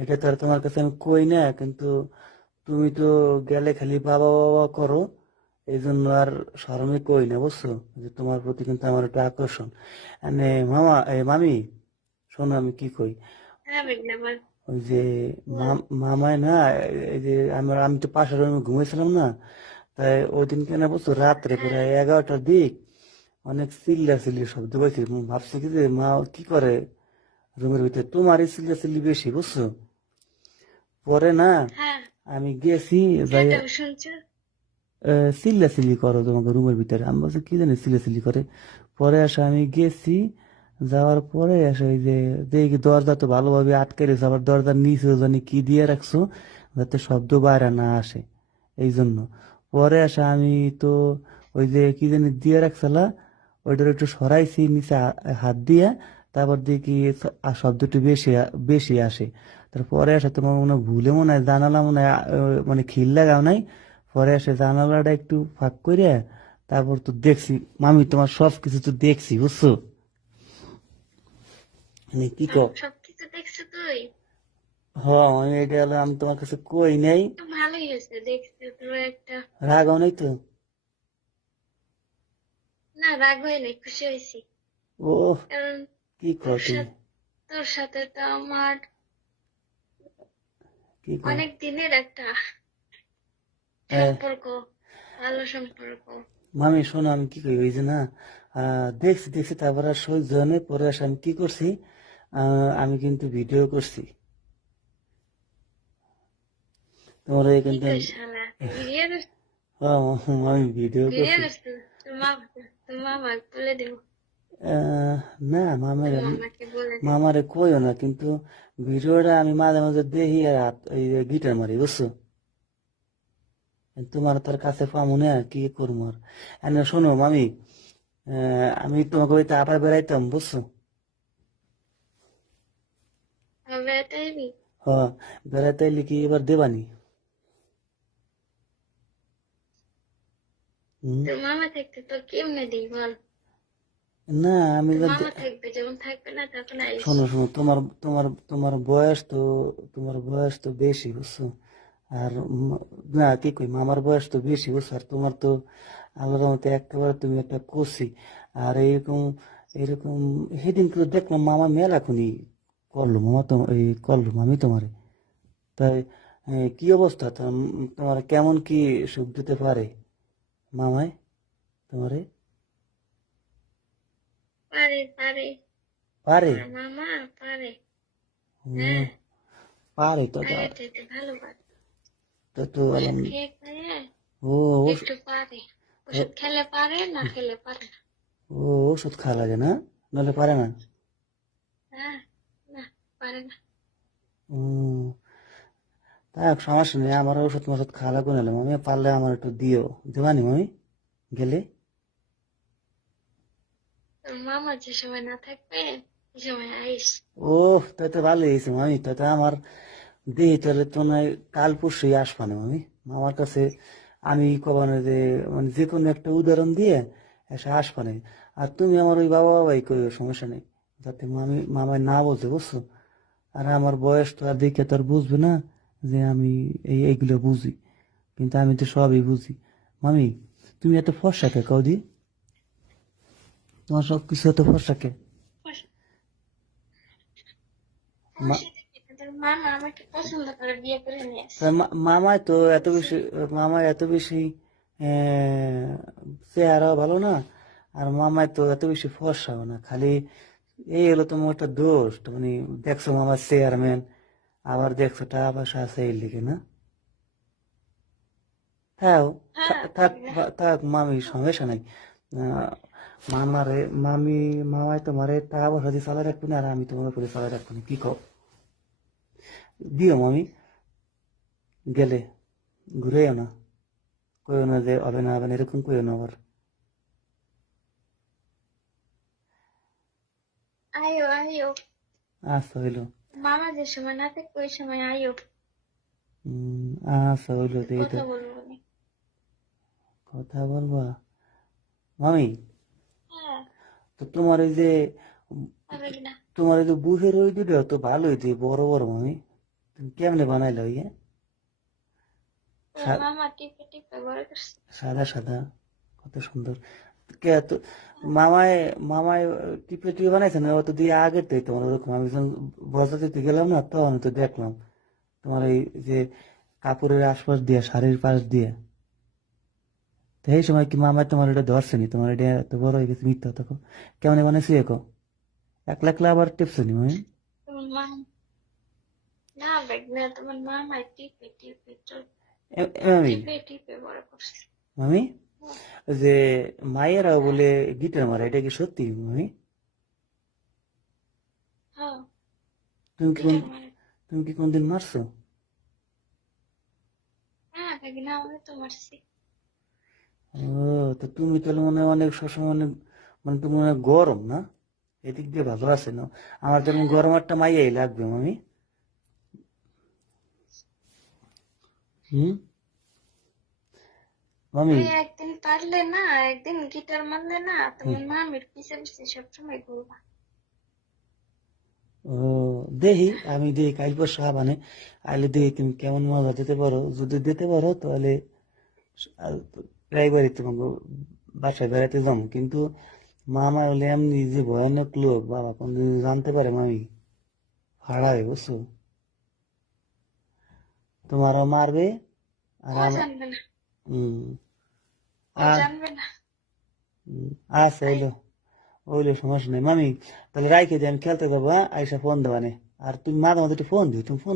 এটা তো আর তোমার কাছে আমি কই না, কিন্তু তুমি তো গেলে খালি বাবা বাবা করো, এই জন্য আর শরমে কই না, বুঝছো? যে তোমার প্রতি কিন্তু আমার একটা আকর্ষণ। মানে মামা, মামি, শোনো আমি কি কই। হ্যাঁ মেঘনা বল। ওই যে বল। মামায় না, এই যে আমি তো পাশের রুমে ঘুমাইছিলাম না, তাই ওই দিন কেন বুঝছো, রাত্রে হ্যাঁ। প্রায় 11টার দিক অনেক চিল্লা চিল্লি শব্দ পাইছি। ভাবছি কি যে মা কি করে রুমের ভিতরে, তোমারই চিল্লা চিল্লি বেশি, বুঝছো? পরে না হ্যাঁ, আমি গেছি, যাই সেটাও শুনছো। চিল্লা চিল্লি করো তোমাকে রুমের ভিতরে। আমি বলছি কি জানি চিল্লা চিল্লি করে। পরে আসে আমি গেছি, যাওয়ার পরে আসে ওই যে দেখি দরজা তো ভালোভাবে আটকে রয়েছে, আবার দরজার নিচেও জানি কি দিয়ে রাখছো যাতে শব্দ বাইরে না আসে, এই জন্য। পরে আসে আমি তো ওই যে কি জানি দিয়ে রাখছিলা, ওইটার একটু সরাইছি নিচে হাত দিয়ে, তারপর দেখি শব্দ একটু বেশি বেশি আসে। তারপরে আসে তোমার মনে হয় ভুলে মনে হয় জানালা মনে হয় মানে খিল লাগাও নাই। পরে এসে জানালাটা একটু ফাঁক করে তারপর তো দেখছি, মামি তোমার সব কিছু তো দেখছি, বুঝছো? মানে কি কো। সবকিছু দেখছো তুই? হ, আমি এটা হলো আমি তোমার কাছে কই নাই। তো ভালোই হয়েছে দেখছি তোর একটা। রাগাও নাই তো? না, রাগ হয় নাই, খুশি হয়েছি। ও, কারণ কি কো তোর তুমি? সাথে তোর সাথে তো আমার কি কো? অনেক দিনের একটা আহ, সম্পর্ক, ভালো সম্পর্ক। মামি শোনো আমি কি কই, ওই যে না দেখছি দেখছি তারপর আর সহ্য হয় নাই। পরে আসে আমি কি করছি, আমি কিন্তু ভিডিও করছি তোমার এই কি কিন্তু কই শালা, তুই ভিডিও করছিস? আমি ভিডিও ভিডিও করছি। করছিস? তোর মামা বলে দেবো। আহ, না তোর মামার, মামাকে বলে দেবো। মামারে কইও না, কিন্তু ভিডিওটা আমি মাঝে মাঝে দেখি আর এই গিটার মারি, বুঝছো? তোমার তার কাছে পামু না, কি করবো আর। এনে শোনো মামি, আমি তোমাকে ওইটা আবার বেড়াইতাম, বুঝছো? হবে তাইবি? হ, বেড়াইতে এলে কি এবার দেবানি? হুম? তোর মামা থাকতে তোর কেমনে দিই বল? না আমি তোর এবার মামা থাকবে, যখন থাকবে না তখন আইস। শোনো শোনো, তোমার তোমার তোমার বয়স তো, তোমার বয়স তো বেশি, বুঝছো? আর না কি কই, মামার বয়স তো বেশি, বুঝছো? আর তোমার তো আল্লাহর মতো একেবারে তুমি একটা কষি। আর এইরকম এরকম সেদিন তো দেখলাম মামা মেলা খুনি করলো, মামা তো এই করলো মামি তোমারে। তাই কি অবস্থা তোমার কেমন কি সুখ দিতে পারে মামায় তোমারে? পারে পারে, পারে? আমার মামা পারে। ও, হ্যাঁ, পারে তো আগে থেকে ভালো পারে। তো তো ওষুধ খেয়ে খেয়ে ও একটু পারে। ওষুধ খেলে পারে, না খেলে পারে না। ও ওষুধ খাওয়া লাগে না, নাহলে পারে না? হ্যাঁ, না, পারে না। ও, তা সমস্যা নেই, আমার ওষুধ মষুধ খাওয়া লাগবে না, মামি পারলে আমার একটু দিও, দেবানি মামি গেলে? তোর মামা যে সময় না থাকবে সে সময় আইস। ও, তাই তো ভালো হয়েছে মামি, তাই তো আমার দেহি তাহলে তো নয় কাল পরশুই আসবা না মামি আমার কাছে। আমি কবানো যে মানে যে কোনো একটা উদাহরণ দিয়ে এসে আসবা না। আর তুমি আমার ওই বাবা বাবাই কইও, সমস্যা নেই, যাতে মামায় না বলছে, বুঝছো? আর আমার বয়স তো আর দেখে তো আর বুঝবে না যে আমি এইগুলো বুঝি, কিন্তু আমি তো সবই বুঝি। মামি তুমি এত ফর্সা কে কদি, তোমার সব কিছু এত ফর্সা কে? মা- অবশ্যই দেখবি, তোর মামা আমাকে পছন্দ করে বিয়ে করে নিয়ে তা আসছে। মামায় তো এত বেশি, মামায় এত বেশি চেহারা ভালো না, আর মামায় তো এত বেশি ফর্সাও না, খালি এই হলো তোমার একটা দোষ, মানে দেখছো মামার চেয়ারম্যান, আবার দেখছো টাকা পয়সা আছে এই লিখে না। হ্যাঁ, হ্যাঁ থাক মেঘনা। থাক মামি, সমস্যা নাই। আহ, মামারে মামি মামাই তোমারে টাকা পয়সা দিয়ে চালাই রাখবো না, আর আমি তোমার করে চালাই রাখবো না, কি কও? দিও মামি, গেলে ঘুরেও না, কইও না যে হবে না হবে না, এরকম কইও না আবার। আয়ো আয়ো, আচ্ছা হইলো। মামা যে সময় না থাকবে ওই সময় আয়ো। আচ্ছা হইলো, একটু দেখি তো। কথা বলবো নি। কথা বলবা মামি? হ্যাঁ। তো তোমার এই যে হবে না। তোমার এই যে বুফের ওই দুটো তো ভালোই দিয়ে বড় বড় মামি, তুমি কেমনে বানাইলো ইয়ে তোর মামা টিপে টিপে বড় করছে। সাদা সাদা কত সুন্দর। কে তো মামায় মামায় টিপে টিপে বানাইছে না, ও তো দিয়ে আগে তো তোমার ওরকম আমি যখন বর্ষা দিতে গেলাম না তখন তো দেখলাম তোমার এই যে কাপড়ের আশপাশ দিয়ে শাড়ির পাশ দিয়ে। তো এই সময় কি মামায় তোমার এটা ধরছেনি, তোমার এটা এত বড় হয়ে গেছে মিথ্যা তখন কেমনে বানাইছি একো একলা একলা আবার টিপছনি আমি তোমার মা না বেগ না, তোমার মামা টিপে টিপে তোর আমি টিপে টিপে বড় করছে। মামি ওই যে মায়েরাও বলে গিটার মারে, এটা কি সত্যি মামি? হ্যাঁ, তুমি কি গিটার মারে। তুমি কি কোনদিন মারছো? হ্যাঁ বেগ না, আমি তো মারছি। ও, তো তুমি তাহলে মনে হয় অনেক সবসময় অনেক মানে তুমি মনে হয় গরম না, এদিক দিয়ে ভালো আছে না? আমার যেমন গরম একটা মাইয়াই লাগবে মামি। হুম মামি। তুই একদিন পারলে না, একদিন গিটার মারলে না, হুম, তোমার মামির পিছে পিছে সবসময় ঘুরবা। ও দেখি, আমি দেখি কাল পরশু আবানে আইলে দেখি তুমি কেমন মজা দিতে পারো, যদি দিতে পারো তাহলে প্রায়বারই তোমাকে বাসায় বেড়াতে যাবো, কিন্তু মামা হলে এমনি যে ভয়ানক লোক, বাবা কোনদিন জানতে পারে মামি ভাড়ায় বুঝছো, তোমারও মারবে আর ও আমার জানবে না, হম ও আর জানবে না। আচ্ছা এলো ওইলো সমস্যা নেই মামি, তাহলে রাইখে দিয়ে আমি খেলতে যাবো, হ্যাঁ আইসা ফোন দেবানে। আর তুমি মাঝে মাঝে একটু ফোন দিও, তুমি ফোন